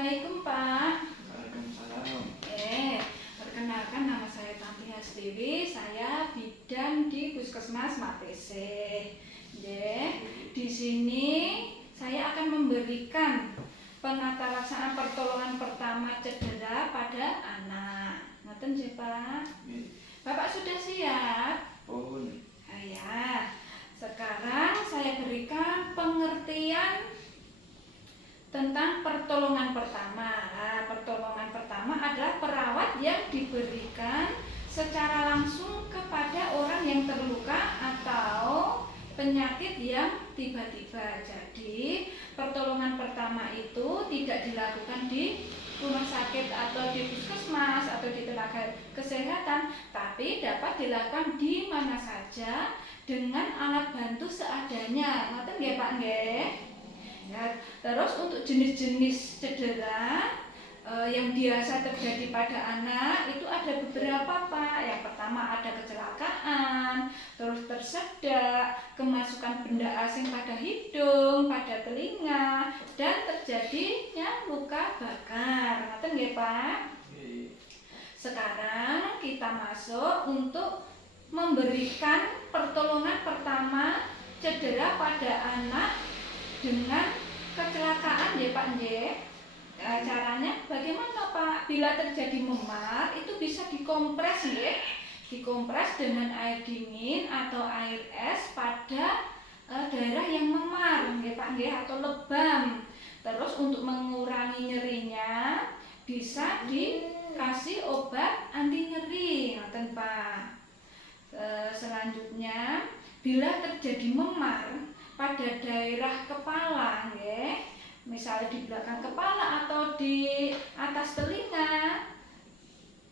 Assalamualaikum Pak. Waalaikumsalam. Perkenalkan nama saya Tanti Hastiwi, saya bidan di Puskesmas Matese. Di sini saya akan memberikan penata laksanaan pertolongan pertama cedera pada anak. Ngoten nggih Pak. Bapak sudah siap? Pun. Ya. Sekarang saya berikan pengertian tentang pertolongan pertama. Pertolongan pertama adalah perawat yang diberikan secara langsung kepada orang yang terluka atau penyakit yang tiba-tiba. Jadi, pertolongan pertama itu tidak dilakukan di rumah sakit atau di puskesmas atau di tenaga kesehatan, tapi dapat dilakukan di mana saja dengan alat bantu seadanya. Ngoten nggih Pak nggih? Ya, terus untuk jenis-jenis cedera yang biasa terjadi pada anak itu ada beberapa Pak. Yang pertama ada kecelakaan, terus tersedak, kemasukan benda asing pada hidung, pada telinga, dan terjadinya luka bakar. Ngoten nggih Pak? Sekarang kita masuk untuk memberikan pertolongan pertama cedera pada anak dengan kecelakaan ya Pak nggih. Caranya bagaimana Pak? Bila terjadi memar itu bisa dikompres nggih. Dikompres dengan air dingin atau air es pada daerah yang memar nggih Pak nggih atau lebam. Terus untuk mengurangi nyerinya bisa dikasih obat anti nyeri, ngoten Pak. Selanjutnya bila terjadi memar pada daerah kepala nggih, misalnya di belakang kepala atau di atas telinga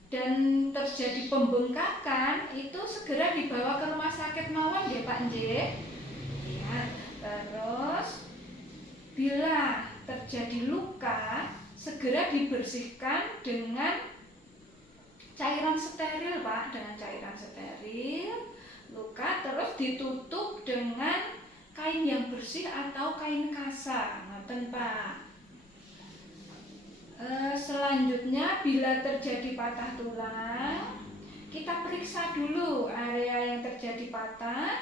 dan terjadi pembengkakan, itu segera dibawa ke rumah sakit mawon nggih Pak nggih. Ya, terus bila terjadi luka segera dibersihkan dengan cairan steril Pak, dengan cairan steril luka, terus ditutup dengan kain yang bersih atau kain kasar, ngoten Pak. Selanjutnya bila terjadi patah tulang, kita periksa dulu area yang terjadi patah,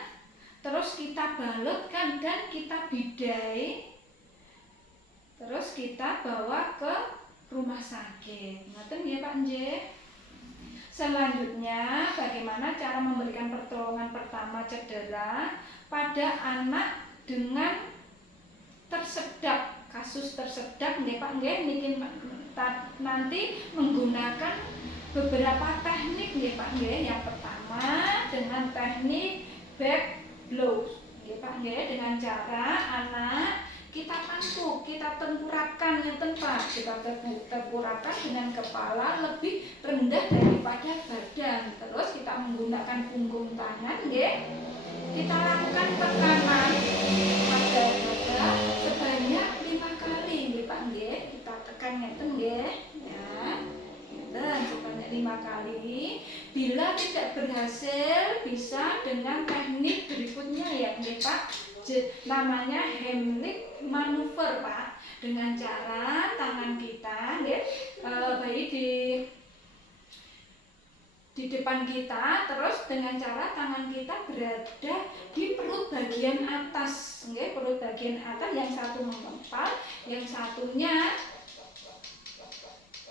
terus kita balutkan dan kita bidai, terus kita bawa ke rumah sakit. Ngoten nggih Pak nggih. Selanjutnya, bagaimana cara memberikan pertolongan pertama cedera pada anak dengan tersedak, kasus tersedak nggih Pak nggih, niki nanti menggunakan beberapa teknik nggih Pak nggih. Yang pertama dengan teknik back blow nggih Pak nggih, dengan cara anak kita tangkuk, kita tengkurapkan ngeten Pak. Kita tengkurapkan dengan kepala lebih rendah daripada badan. Terus kita menggunakan punggung tangan nggih. Kita lakukan tekanan pada dada sebanyak 5 kali nggih Pak nggih. Kita tekan ngeten nggih ya. Ngeten sebanyak 5 kali. Bila tidak berhasil bisa dengan teknik berikutnya ya nggih Pak. Namanya Heimlich manuver Pak, dengan cara tangan kita nggih bayi di depan kita, terus dengan cara tangan kita berada di perut bagian atas nggih, perut bagian atas, yang satu mengempal, yang satunya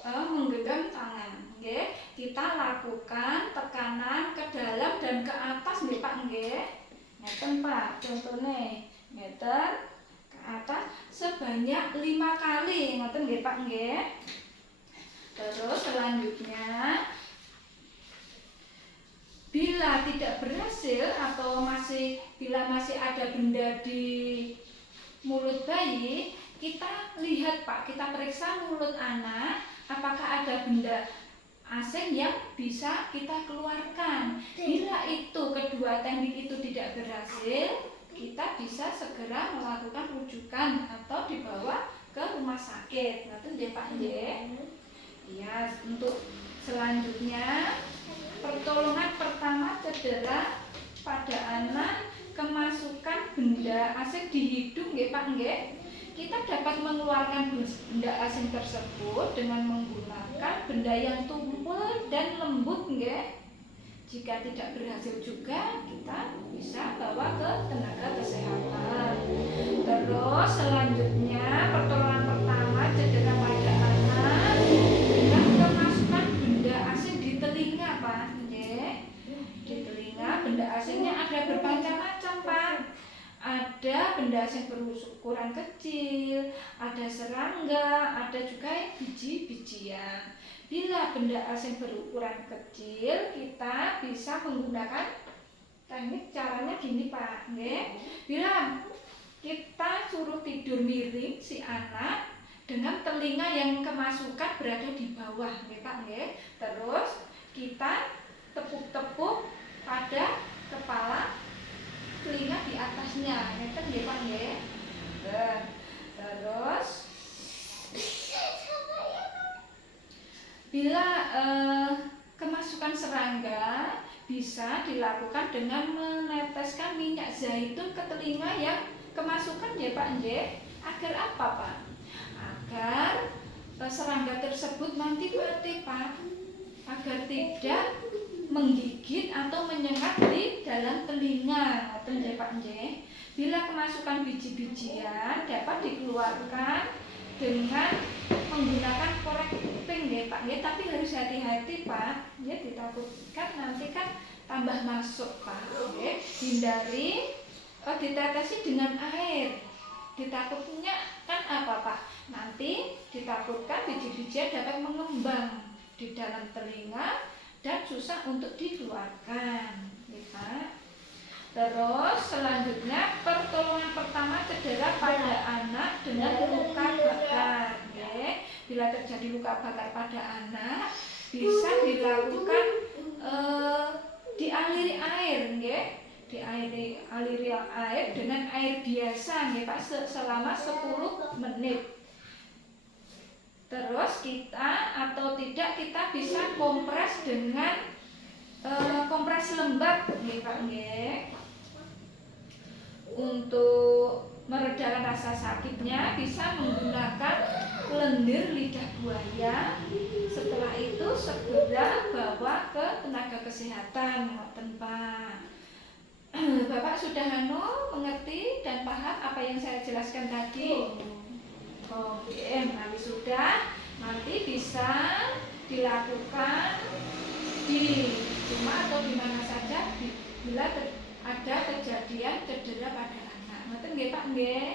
menggenggam tangan nggih. Kita lakukan tekanan ke dalam dan ke atas nggih Pak nggih. Ngeten Pak, contohnya ngeten ke atas sebanyak 5 kali, ngoten nggih Pak nggih. Terus selanjutnya bila tidak berhasil atau bila masih ada benda di mulut bayi, kita lihat Pak, kita periksa mulut anak apakah ada benda asing yang bisa kita keluarkan. Bila itu kedua teknik itu tidak berhasil, kita bisa segera melakukan rujukan atau dibawa ke rumah sakit. Ngoten nggih Pak nggih. Ya, untuk selanjutnya pertolongan pertama cedera pada anak kemasukan benda asing di hidung nggih Pak nggih. kita dapat mengeluarkan benda asing tersebut dengan menggunakan benda yang tumpul dan lembut, nggih. Jika tidak berhasil juga, kita bisa bawa ke tenaga kesehatan. Terus selanjutnya pertolongan pertama cedera pada anak dengan kemasukan benda asing di telinga, Pak. Nggih. Di telinga benda asingnya ada bermacam-macam, Pak. Ada benda asing berukuran kecil, ada serangga, ada juga biji-bijian. Bila benda asing berukuran kecil, kita bisa menggunakan teknik caranya gini, Pak. Nggih. Bila kita suruh tidur miring si anak dengan telinga yang kemasukan berada di bawah, nggih, Pak. Nggih. Terus kita tepuk-tepuk pada kepala, telinga di atasnya, ngeten nggih, Pak. Nggih. Terus bila kemasukan serangga bisa dilakukan dengan meneteskan minyak zaitun ke telinga yang kemasukan, ya Pak. Nggih. Agar apa, Pak? Agar serangga tersebut nanti mati, Pak. Agar tidak menggigit atau menyengat di dalam telinga, ngoten nggih, Pak. Nggih. Bila kemasukan biji-bijian dapat dikeluarkan dengan menggunakan korek kuping, nggih, Pak. Nggih, tapi harus hati-hati, Pak. Ya, ditakutkan nanti kan tambah masuk, Pak. Nggih. Hindari ditetesi dengan air. Ditakutnya kan apa, Pak? Nanti ditakutkan biji-bijian dapat mengembang di dalam telinga dan susah untuk dikeluarkan, nggih, Pak. Terus selanjutnya pertolongan pertama cedera pada anak dengan luka bakar. Okay. Bila terjadi luka bakar pada anak bisa dilakukan dialiri air, okay. Dialiri air dengan air biasa, okay, Pak, selama 10 menit. Terus kita atau tidak kita bisa kompres dengan kompres lembab, okay, Pak. Okay. Untuk meredakan rasa sakitnya bisa menggunakan lendir lidah buaya. Setelah itu segera bawa ke tenaga kesehatan, ngoten, Pak. Bapak sudah mengerti dan paham apa yang saya jelaskan tadi? Oke, nanti sudah, nanti bisa dilakukan di rumah atau di mana saja bila ada kejadian cedera pada anak. Ngoten nggih, Pak. Nggih.